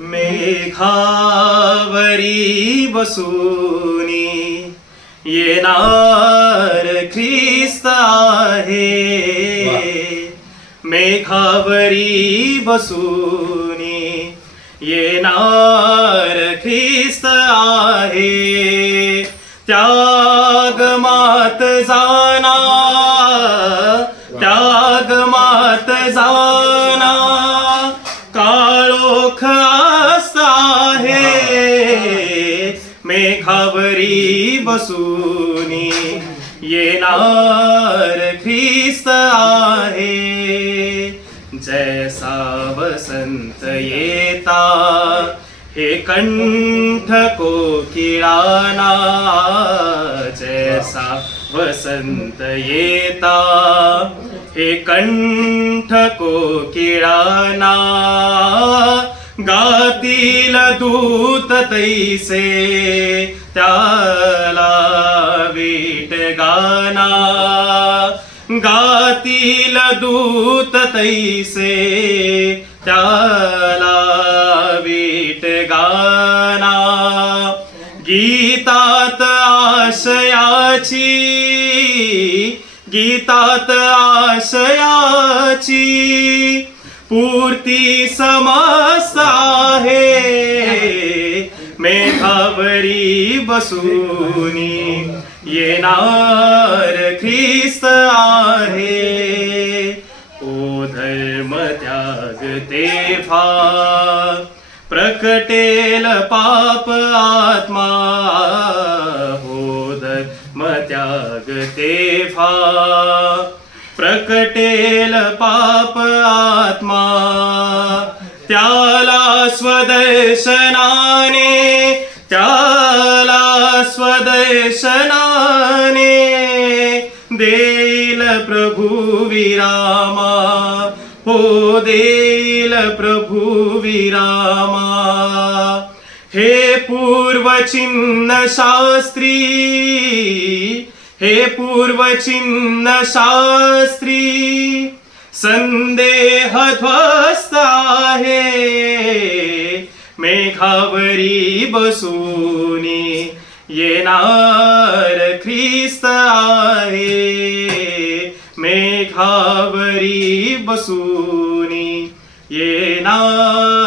मेघावरी बसूनी येणार ख्रिस्त आहे. मेघावरी बसूनी येणार ख्रिस्त आहे. त्यागमात जाना, त्यागमात जाना काळोख आहे. मेघावरी बसूनी येणार ख्रिस्त आहे. जैसा वसंत येता हे कंठ कोकिळाना. जैसा वसंत येता हे कंठ कोकिळाना. गातील दूत तैसे त्याला वीट गाना. गातील दूत तैसे त्याला वीट गाना. गीतात आशयाची, गीतात आशयाची पूर्ती समस्त आहे. मेघावरी बसूनी येणार ख्रिस्त आहे. ओ धर्म त्याग तेव्हा प्रकटेल पाप आत्मा. हो धर्म त्याग तेव्हा प्रकटेल पाप आत्मा. त्याला स्वदर्शनाने, त्याला स्वदर्शनाने देईल प्रभू विरामा. हो देईल प्रभू विरामा. हे पूर्वचिन्ह शास्त्री, हे पूर्वचिन्ह शास्त्री संदेह ध्वस्त आहे. मेघावरी बसूनी येणार ख्रिस्त आहे. मेघावरी बसूनी येणार